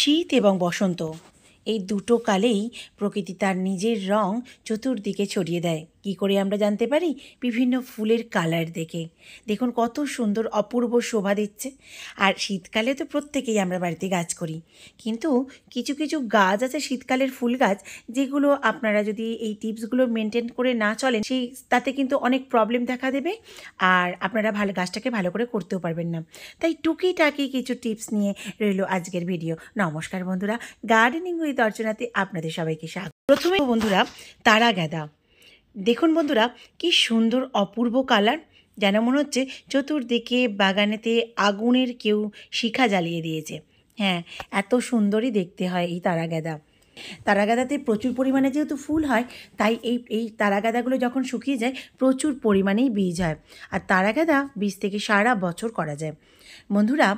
শীত এবং বসন্ত এই দুটো কালেই প্রকৃতি তার নিজের রং চতুর্দিকে ছড়িয়ে দেয়। কী করে আমরা জানতে পারি? বিভিন্ন ফুলের কালার দেখে। দেখুন কত সুন্দর অপূর্ব শোভা দিচ্ছে। আর শীতকালে তো প্রত্যেকেই আমরা বাড়িতে গাছ করি, কিন্তু কিছু কিছু গাছ আছে শীতকালের ফুল গাছ, যেগুলো আপনারা যদি এই টিপসগুলো মেনটেন করে না চলেন, তাতে কিন্তু অনেক প্রবলেম দেখা দেবে, আর আপনারা গাছটাকে ভালো করে করতেও পারবেন না। তাই টুকিটাকি কিছু টিপস নিয়ে রইল আজকের ভিডিও। নমস্কার বন্ধুরা, গার্ডেনিং উইথ অর্চনাতে আপনাদের সবাইকে স্বাগত। প্রথমে বন্ধুরা, তারা গাঁদা দেখুন বন্ধুরা, কি সুন্দর অপূর্ব কালার, যেন মনে হচ্ছে চতুর্দিকে বাগানেতে আগুনের কেউ শিখা জ্বালিয়ে দিয়েছে। হ্যাঁ, এত সুন্দরই দেখতে হয় এই তারা গাঁদা। তারা গাঁদাতে প্রচুর পরিমাণে যেহেতু ফুল হয়, তাই এই তারা গাঁদাগুলো যখন শুকিয়ে যায় প্রচুর পরিমাণেই বীজ হয়, আর তারা গাঁদা বীজ থেকে সারা বছর করা যায়। বন্ধুরা,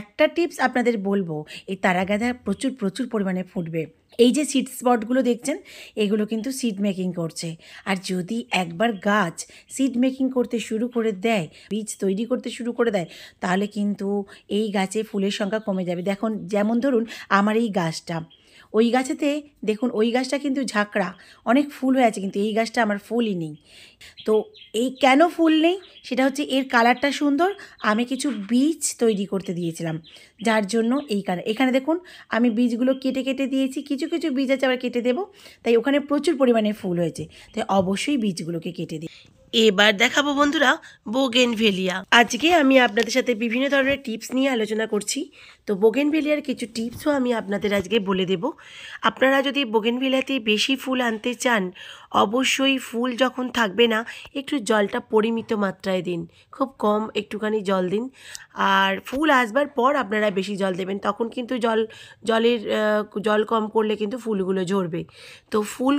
একটা টিপস আপনাদের বলবো, এই তারা গাঁদা প্রচুর প্রচুর পরিমাণে ফুটবে। এই যে সিড স্পটগুলো দেখছেন, এগুলো কিন্তু সিড মেকিং করছে। আর যদি একবার গাছ সিড মেকিং করতে শুরু করে দেয়, বীজ তৈরি করতে শুরু করে দেয়, তাহলে কিন্তু এই গাছে ফুলের সংখ্যা কমে যাবে। দেখুন, যেমন ধরুন আমার এই গাছটা, ওই গাছেতে দেখুন, ওই গাছটা কিন্তু ঝাঁকড়া, অনেক ফুল হয়ে আছে, কিন্তু এই গাছটা আমার ফুলই নেই। তো এই কেন ফুল নেই, সেটা হচ্ছে এর কালারটা সুন্দর, আমি কিছু বীজ তৈরি করতে দিয়েছিলাম, যার জন্য এই কালার। এখানে দেখুন আমি বীজগুলো কেটে কেটে দিয়েছি, কিছু কিছু বীজ আছে আবার কেটে দেবো, তাই ওখানে প্রচুর পরিমাণে ফুল হয়েছে, তাই অবশ্যই বীজগুলোকে কেটে দিই। এবার দেখাবো বন্ধুরা বোগেনভেলিয়া। আজকে আমি আপনাদের সাথে বিভিন্ন ধরনের টিপস নিয়ে আলোচনা করছি। তো বোগেনভেলিয়ার কিছু টিপসও আমি আপনাদের আজকে বলে দেব। আপনারা যদি বোগেনভেলিয়াতে বেশি ফুল আনতে চান, অবশ্যই ফুল যখন থাকবে না, একটু জলটা পরিমিত মাত্রায় দিন, খুব কম একটুখানি জল দিন। আর ফুল আসবার পর আপনারা বেশি জল দেবেন, তখন কিন্তু জল কম করলে কিন্তু ফুলগুলো ঝরবে। তো ফুল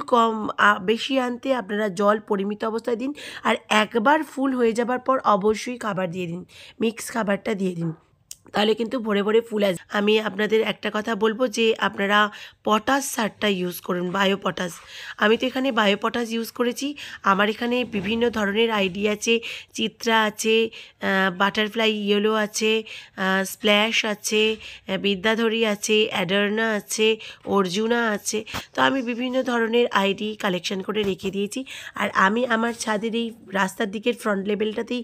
বেশি আনতে আপনারা জল পরিমিত অবস্থায় দিন। আর একবার ফুল হয়ে যাবার পর অবশ্যই খাবার দিয়ে দিন, মিক্স খাবারটা দিয়ে দিন, তাহলে কিন্তু ভরে ভরে ফুল আসবে। আমি আপনাদের একটা কথা বলবো যে আপনারা পটাশ সারটা ইউজ করুন, বায়ো পটাশ। আমি তো এখানে বায়ো পটাশ ইউজ করেছি। আমার এখানে বিভিন্ন ধরনের আইডি আছে, চিত্রা আছে, বাটারফ্লাই ইয়েলো আছে, স্প্ল্যাশ আছে, বিদ্যাধরী আছে, অ্যাডার্না আছে, অর্জুনা আছে। তো আমি বিভিন্ন ধরনের আইডি কালেকশন করে রেখে দিয়েছি। আর আমি আমার ছাদের এই রাস্তার দিকের ফ্রন্ট লেভেলটাতেই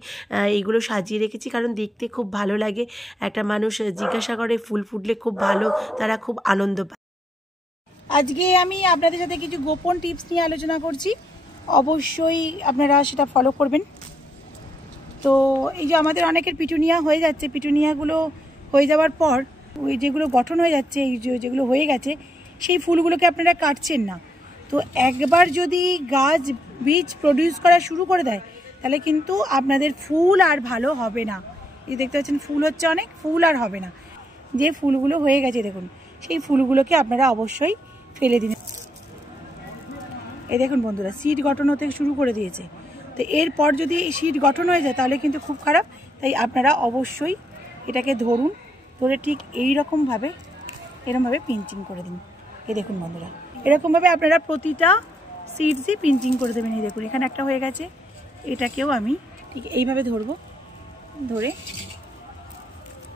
এইগুলো সাজিয়ে রেখেছি, কারণ দেখতে খুব ভালো লাগে। একটা মানুষ জিজ্ঞাসা করে ফুল ফুটলে খুব ভালো, তারা খুব আনন্দ পায়। আজকে আমি আপনাদের সাথে কিছু গোপন টিপস নিয়ে আলোচনা করছি, অবশ্যই আপনারা সেটা ফলো করবেন। তো এই যে আমাদের অনেকের পিটুনিয়া হয়ে যাচ্ছে, পিটুনিয়াগুলো হয়ে যাওয়ার পর ওই যেগুলো গঠন হয়ে যাচ্ছে, এই যেগুলো হয়ে গেছে, সেই ফুলগুলোকে আপনারা কাটছেন না। তো একবার যদি গাছ বীজ প্রডিউস করা শুরু করে দেয়, তাহলে কিন্তু আপনাদের ফুল আর ভালো হবে না। এই দেখতে পাচ্ছেন ফুল হচ্ছে অনেক, ফুল আর হবে না। যে ফুলগুলো হয়ে গেছে দেখুন, সেই ফুলগুলোকে আপনারা অবশ্যই ফেলে দিন। এই দেখুন বন্ধুরা, সিড গঠন হতে শুরু করে দিয়েছে। তো এরপর যদি সিড গঠন হয়ে যায় তাহলে কিন্তু খুব খারাপ। তাই আপনারা অবশ্যই এটাকে ধরুন, ধরে ঠিক এইরকমভাবে এরকমভাবে পিঞ্চিং করে দিন। এই দেখুন বন্ধুরা, এরকমভাবে আপনারা প্রতিটা সিডসই পিঞ্চিং করে দেবেন। এই দেখুন এখানে একটা হয়ে গেছে, এটাকেও আমি ঠিক এইভাবে ধরবো, ধরে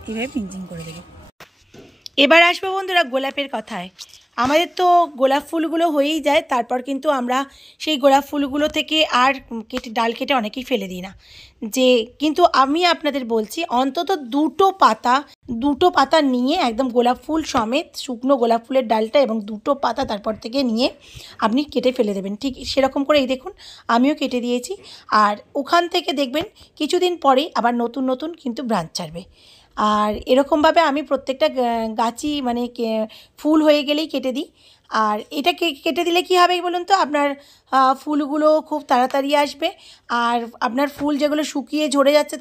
এইভাবে পিঞ্চিং করে দেবো। এবার আসবো বন্ধুরা গোলাপের কথায়। আমাদের তো গোলাপ ফুলগুলো হয়েই যায়, তারপর কিন্তু আমরা সেই গোলাপ ফুলগুলো থেকে আর ডাল কেটে অনেকেই ফেলে দিই না। কিন্তু আমি আপনাদের বলছি, অন্তত দুটো পাতা নিয়ে একদম গোলাপ ফুল সমেত, শুকনো গোলাপ ফুলের ডালটা এবং দুটো পাতা তারপর থেকে নিয়ে আপনি কেটে ফেলে দেবেন। ঠিক সেরকম করে এই দেখুন আমিও কেটে দিয়েছি। আর ওখান থেকে দেখবেন কিছুদিন পরেই আবার নতুন নতুন কিন্তু ব্রাঞ্চ ছাড়বে। আর এরকমভাবে আমি প্রত্যেকটা গাছই মানে ফুল হয়ে গেলেই কেটে দিই। আর এটা কেটে দিলে কী হবে বলুন তো, আপনার ফুলগুলো খুব তাড়াতাড়ি আসবে। আর আপনার ফুল যেগুলো শুকিয়ে ঝরে যাচ্ছে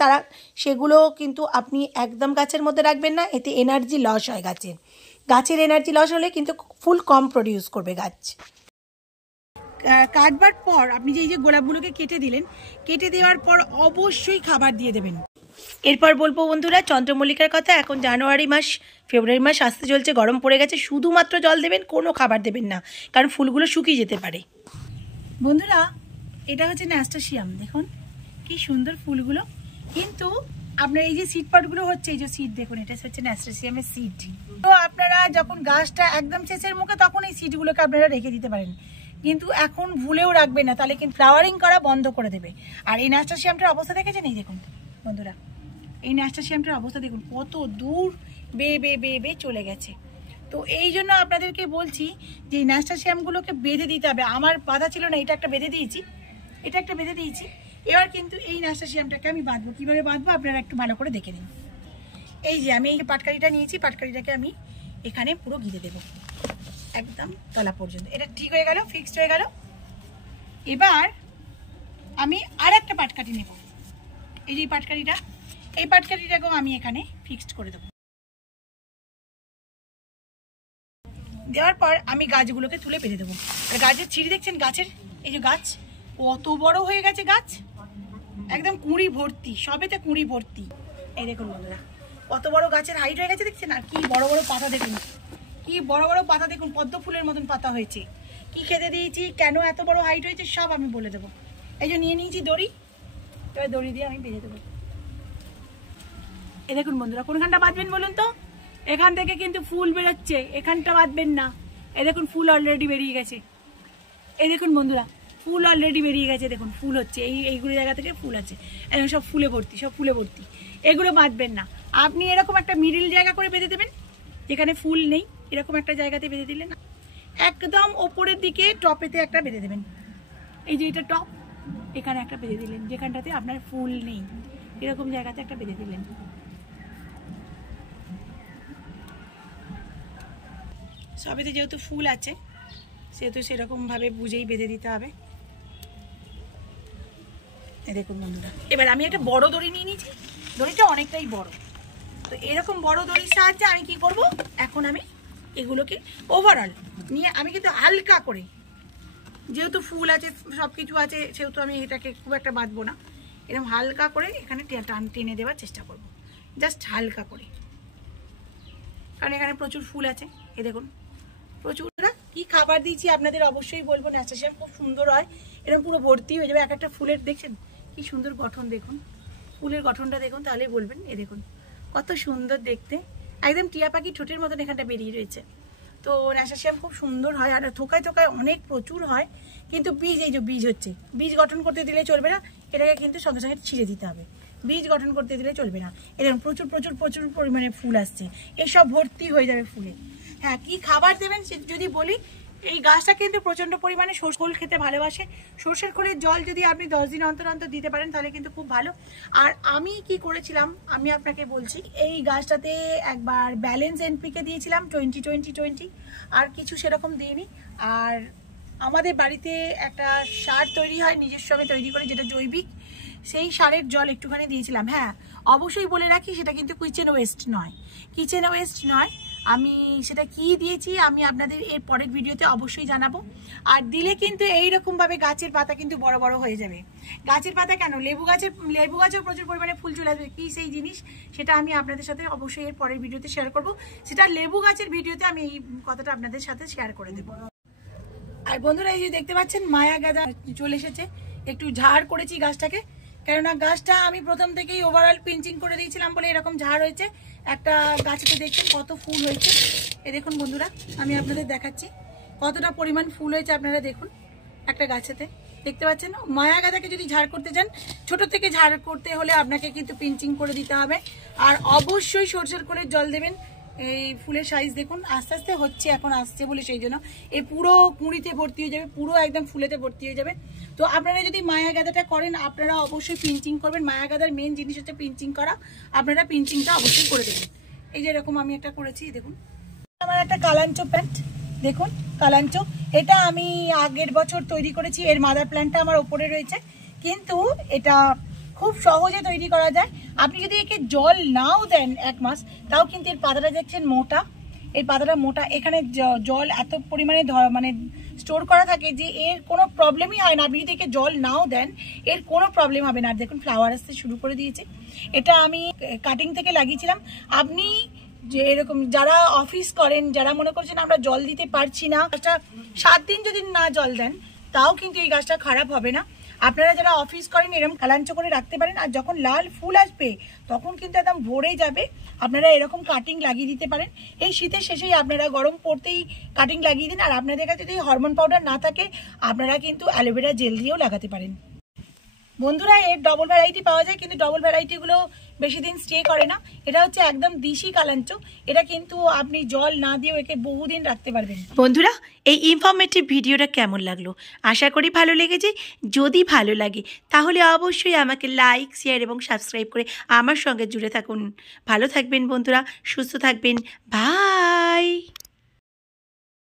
সেগুলো কিন্তু আপনি একদম গাছের মধ্যে রাখবেন না, এতে এনার্জি লস হয়। গাছের এনার্জি লস হলে কিন্তু ফুল কম প্রডিউস করবে গাছ। কাটবার পর আপনি যে গোলাপগুলোকে কেটে দিলেন, কেটে দেওয়ার পর অবশ্যই খাবার দিয়ে দেবেন। এরপর বলবো বন্ধুরা চন্দ্রমল্লিকার কথা। এখন জানুয়ারি মাস, ফেব্রুয়ারি মাস আসতে চলছে, গরম পড়ে গেছে, শুধুমাত্র জল দেবেন, কোনো খাবার দেবেন না, কারণ ফুলগুলো শুকিয়ে যেতে পারে। বন্ধুরা, এটা হচ্ছে ন্যাস্টাসিয়াম, দেখুন কি সুন্দর ফুলগুলো। কিন্তু আপনার এই যে সিড পটগুলো হচ্ছে, এই যে সিড দেখুন, এটা হচ্ছে ন্যাস্টাসিয়ামের সিড। তো আপনারা আপনারা যখন গাছটা একদম শেষের মুখে তখন এই সিডগুলোকে আপনারা রেখে দিতে পারেন, কিন্তু এখন ভুলেও রাখবেন না, তাহলে কিন্তু ফ্লাওয়ারিং করা বন্ধ করে দেবে। আর এই ন্যাস্টাসিয়ামটার অবস্থা দেখেছেন, এই দেখুন বন্ধুরা, এই ন্যাস্টাসিয়ামটার অবস্থা দেখুন কত দূর বেয়ে বেয়ে বেয়ে বেয়ে চলে গেছে। তো এই জন্য আপনাদেরকে বলছি যে এই ন্যাস্টাসিয়ামগুলোকে বেঁধে দিতে হবে। আমার বাঁধা ছিল না, এটা একটা বেঁধে দিয়েছি, এটা একটা বেঁধে দিয়েছি। এবার কিন্তু এই ন্যাস্টাসিয়ামটাকে আমি বাঁধবো। কীভাবে বাঁধবো আপনারা একটু ভালো করে দেখে নিন। এই যে আমি এই পাটকারিটা নিয়েছি, পাটকারিটাকে আমি এখানে পুরো ঘিরে দেবো একদম তলা পর্যন্ত। এটা ঠিক হয়ে গেল, ফিক্সড হয়ে গেল। এবার আমি আর একটা পাটকাঠি নেব, এই যে পাটকাঠিটা, এই পাটকাঠিটাকেও আমি এখানে ফিক্সড করে দেবো। দেওয়ার পর আমি গাছগুলোকে তুলে পেতে দেবো। আর গাছের ছিঁড়ি দেখছেন, গাছের এই যে গাছ কত বড় হয়ে গেছে, গাছ একদম কুঁড়ি ভর্তি, সবেতে কুঁড়ি ভর্তি। এই দেখুন বন্ধুরা কত বড় গাছের হাইট হয়ে গেছে দেখছেন। আর কি বড় বড় পাতা দেখুন, কি বড় বড় পাতা দেখুন, পদ্ম ফুলের মতন পাতা হয়েছে। কি খেতে দিয়েছি, কেন এত বড় হাইট হয়েছে সব আমি বলে দেবো। এই যে নিয়ে নিয়েছি দড়ি, এবার দড়ি দিয়ে আমি বেঁধে দেবো। এ দেখুন বন্ধুরা, কোনখানটা বাঁধবেন বলুন তো? এখান থেকে কিন্তু ফুল বেরোচ্ছে, এখানটা বাঁধবেন না। এ দেখুন ফুল অলরেডি বেরিয়ে গেছে, এই দেখুন বন্ধুরা ফুল অলরেডি বেরিয়ে গেছে, দেখুন ফুল হচ্ছে, এইগুলো জায়গা থেকে ফুল আছে, এখন সব ফুলে ভর্তি, সব ফুলে ভর্তি। এগুলো বাঁধবেন না, আপনি এরকম একটা মিডিল জায়গা করে বেঁধে দেবেন, যেখানে ফুল নেই, এরকম একটা জায়গাতে বেঁধে দিলেন। একদম ওপরের দিকে টপেতে একটা বেঁধে দেবেন, এই যে এটা টপ, এখানে একটা বেঁধে দিলেন, যেখানটাতে আপনার ফুল নেই এরকম জায়গাতে একটা বেঁধে দিলেন। সবেতে যেহেতু ফুল আছে সেহেতু সেরকমভাবে বুঝেই বেঁধে দিতে হবে। দেখুন বন্ধুরা, এবার আমি একটা বড় দড়ি নিয়ে নিয়েছি, দড়িটা অনেকটাই বড়। তো এরকম বড় দড়ির সাহায্যে আমি কি করব, এখন আমি এগুলোকে ওভারঅল নিয়ে আমি কিন্তু হালকা করে, যেহেতু ফুল আছে সব কিছু আছে সেহেতু আমি এটাকে খুব একটা বাঁধবো না, এরকম হালকা করে এখানে টান টেনে দেওয়ার চেষ্টা করব, জাস্ট হালকা করে, কারণ এখানে প্রচুর ফুল আছে। এই দেখুন প্রচুর। কি খাবার দিয়েছি আপনাদের অবশ্যই বলবো, ন্যাস্টাসিয়াম খুব সুন্দর হয়, এরকম পুরো ভর্তি হয়ে যাবে। এক একটা ফুলের দেখছেন কি সুন্দর গঠন, দেখুন ফুলের গঠনটা দেখুন, তাহলেই বলবেন। এ দেখুন কত সুন্দর দেখতে, একদম টিয়া পাখি ঠোঁটের মতন এখানটা বেরিয়ে রয়েছে। তো ন্যাস্টাসিয়াম খুব সুন্দর হয়, আর থোকায় থোকায় অনেক প্রচুর হয়, কিন্তু বীজ, এই যে বীজ হচ্ছে, বীজ গঠন করতে দিলে চলবে না, এটাকে কিন্তু সঙ্গে সঙ্গে ছিঁড়ে দিতে হবে, বীজ গঠন করতে দিলে চলবে না। এরকম প্রচুর প্রচুর প্রচুর পরিমাণে ফুল আসছে, এসব ভর্তি হয়ে যাবে ফুলে। হ্যাঁ, কি খাবার দেবেন যদি বলি, এই গাছটা কিন্তু প্রচণ্ড পরিমাণে সরষের খোল খেতে ভালোবাসে। সরষের খোলের জল যদি আপনি 10 দিন অন্তর অন্তর দিতে পারেন তাহলে কিন্তু খুব ভালো। আর আমি কি করেছিলাম আমি আপনাকে বলছি, এই গাছটাতে একবার ব্যালেন্স এনপিকে দিয়েছিলাম 20-20-20, আর কিছু সেরকম দিইনি। আর আমাদের বাড়িতে একটা সার তৈরি হয় নিজস্ব তৈরি করে, যেটা জৈবিক, সেই সারের জল একটুখানি দিয়েছিলাম। হ্যাঁ, অবশ্যই বলে রাখি সেটা কিন্তু কিচেন ওয়েস্ট নয়, কিচেন ওয়েস্ট নয়। আমি সেটা কি দিয়েছি আমি আপনাদের এর পরের ভিডিওতে অবশ্যই জানাবো। আর দিলে কিন্তু এইরকমভাবে গাছের পাতা কিন্তু বড় বড় হয়ে যাবে। গাছের পাতা কেন, লেবু গাছেও প্রচুর পরিমাণে ফুল চলে আসবে। কী সেই জিনিস সেটা আমি আপনাদের সাথে অবশ্যই এর পরের ভিডিওতে শেয়ার করব, সেটা লেবু গাছের ভিডিওতে আমি এই কথাটা আপনাদের সাথে শেয়ার করে দেবো। আর বন্ধুরা, এই যে দেখতে পাচ্ছেন মায়া গাঁদা চলে এসেছে, একটু ঝাড় করেছি গাছটাকে, কেননা গাছটা আমি প্রথম থেকেই ওভারঅল পিঞ্চিং করে দিয়েছিলাম বলে এরকম ঝাড় হয়েছে। একটা গাছেতে দেখছেন কত ফুল হয়েছে, এ দেখুন বন্ধুরা, আমি আপনাদের দেখাচ্ছি কতটা পরিমাণ ফুল হয়েছে, আপনারা দেখুন একটা গাছেতে, দেখতে পাচ্ছেন। মায়া গাঁদাকে যদি ঝাড় করতে চান, ছোট থেকে ঝাড় করতে হলে আপনাকে কিন্তু পিঞ্চিং করে দিতে হবে। আর অবশ্যই সরষের খোলের জল দেবেন। এই ফুলের সাইজ দেখুন আস্তে আস্তে হচ্ছে, এখন আসছে বলে সেই জন্য এই পুরো কুঁড়িতে ভর্তি হয়ে যাবে, পুরো একদম ফুলেতে ভর্তি হয়ে যাবে। তো আপনারা যদি মায়া গাঁদাটা করেন আপনারা অবশ্যই পিঞ্চিং করবেন। মায়া গাঁদার মেন জিনিস হচ্ছে পিঞ্চিং করা, আপনারা পিঞ্চিংটা অবশ্যই করে দেবেন। এই যে এরকম আমি একটা করেছি, দেখুন আমার একটা কালাঞ্চো প্ল্যান্ট, দেখুন কালাঞ্চো, এটা আমি আগের বছর তৈরি করেছি, এর মাদার প্ল্যান্টটা আমার ওপরে রয়েছে, কিন্তু এটা খুব সহজে তৈরি করা যায়। আপনি যদি একে জল নাও দেন 1 মাস, তাও কিন্তু এর পাতাটা দেখছেন মোটা, এই পাতাটা মোটা, এখানে জল এত পরিমাণে মানে স্টোর করা থাকে যে এর কোনো প্রবলেমই হয় না। আপনি যদি একে জল নাও দেন এর কোনো প্রবলেম হবে না। আর দেখুন ফ্লাওয়ার আসতে শুরু করে দিয়েছে, এটা আমি কাটিং থেকে লাগিয়েছিলাম। আপনি যে এরকম যারা অফিস করেন, যারা মনে করছেন আমরা জল দিতে পারছি না, 7 দিন যদি না জল দেন তাও কিন্তু এই গাছটা খারাপ হবে না। আপনারা যারা অফিস করেন এরকম কালাঞ্চ করে রাখতে পারেন। আর যখন লাল ফুল আসবে তখন কিন্তু একদম ভরে যাবে, আপনারা এরকম কাটিং লাগিয়ে দিতে পারেন। এই শীতের শেষেই আপনারা গরম পড়তেই কাটিং লাগিয়ে দিন। আর আপনাদের কাছে যদি হরমোন পাউডার না থাকে আপনারা কিন্তু অ্যালোভেরা জেল দিয়েও লাগাতে পারেন। বন্ধুরা এর ডবল ভ্যারাইটি পাওয়া যায়, কিন্তু ডবল ভ্যারাইটিগুলো বেশি দিন স্টে করে না। এটা হচ্ছে একদম দেশি কালাঞ্চ, এটা কিন্তু আপনি জল না দিয়েও একে বহুদিন রাখতে পারবেন। বন্ধুরা এই ইনফরমেটিভ ভিডিওটা কেমন লাগলো? আশা করি ভালো লেগেছে। যদি ভালো লাগে তাহলে অবশ্যই আমাকে লাইক, শেয়ার এবং সাবস্ক্রাইব করে আমার সঙ্গে জুড়ে থাকুন। ভালো থাকবেন বন্ধুরা, সুস্থ থাকবেন, বাই।